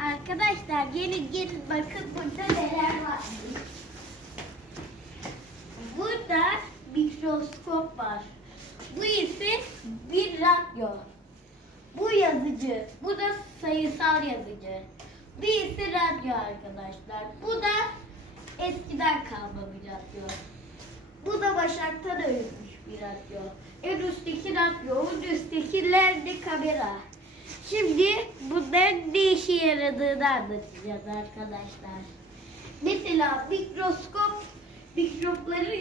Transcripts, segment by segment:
Arkadaşlar gelin gelin bakın burada neler var. Burada mikroskop var. Bu ise bir radyo. Bu yazıcı. Bu da sayısal yazıcı. Bu ise radyo arkadaşlar. Bu da eskiden kalma bir radyo. Bu da Başak'tan ölmüş bir radyo. En üstteki radyo, en üsttekiler de kamera. Şimdi bunların ne işe yaradığını anlatacağız arkadaşlar. Mesela mikroskop mikropları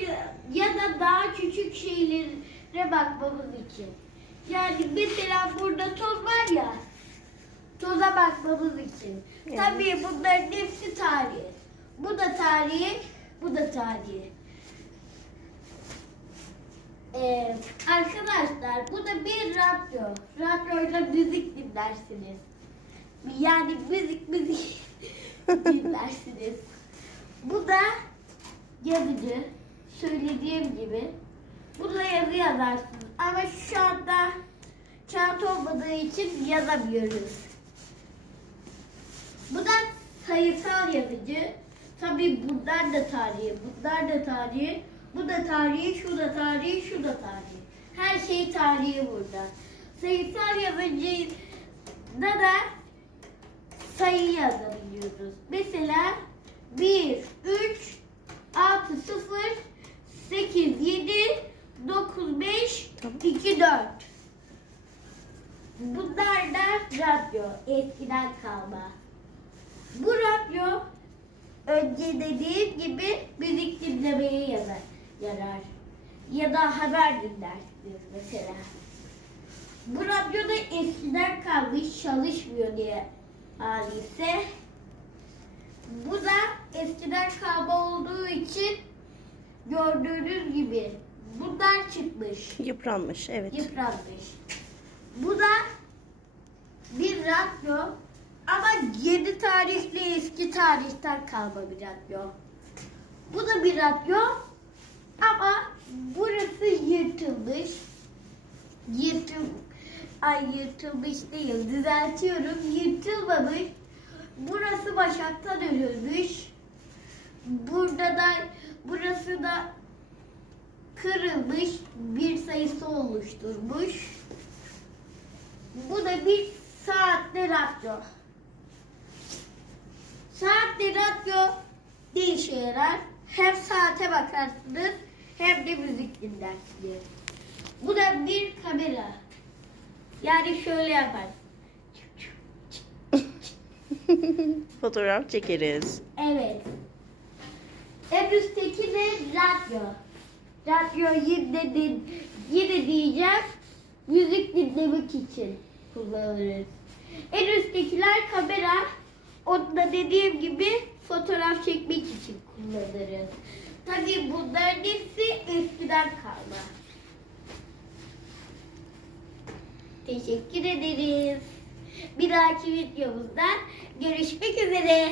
ya- da daha küçük şeylere bakmamız için. Yani mesela burada toz var ya, toza bakmamız için. Evet. Tabii bunların hepsi tarihi. Bu da tarihi, bu da tarihi. Ee, arkadaşlar bu da bir radyo. Radyoyla müzik dinlersiniz. Yani müzik müzik dinlersiniz. Bu da yazıcı. Söylediğim gibi. Bununla yazı yazarsınız. Ama şu anda kağıt olmadığı için yazamıyoruz. Bu da sayısal yazıcı. Tabii bunlar da tarihi, bunlar da tarihi, bu da tarihi, şu da tarihi, şu da tarihi. Her şey tarihi burada. Sayısal yazıcıda da sayı yazabiliyoruz. Mesela 1, 3, 6, 0, 8, 7, 9, 5, 2, 4. Bunlar da radyo. Eskiden kalma. Bu radyo önce dediğim gibi müzik dinlemeye yarar. Yarar. Ya da haber dinlersiniz mesela. Bu radyoda eskiden kalmış çalışmıyor diye halise. Bu da eskiden kalma olduğu için gördüğünüz gibi bunlar çıkmış Yıpranmış evet. yıpranmış. Bu da bir radyo ama yeni tarihli eski tarihten kalma bir radyo. Bu da bir radyo ama burası yırtılmış. Yırtıl Ay yırtılmış değil düzeltiyorum yırtılmamış. Burası başaktan ölülmüş. Burada da burası da kırılmış bir sayısı oluşturmuş. Bu da bir saatli radyo. Saatli radyo ne? Hem saate bakarsınız hem de müzik dinlersiniz. Bu da bir kamera. Yani şöyle yapar. Fotoğraf çekeriz. Evet. En üstteki de radyo. Radyo yine, din, yine diyeceğim müzik dinlemek için kullanırız. En üsttekiler kamera. Onda dediğim gibi fotoğraf çekmek için kullanırız. Tabii bunların hepsi eskiden kalma. Teşekkür ederiz. Bir dahaki videomuzda görüşmek üzere.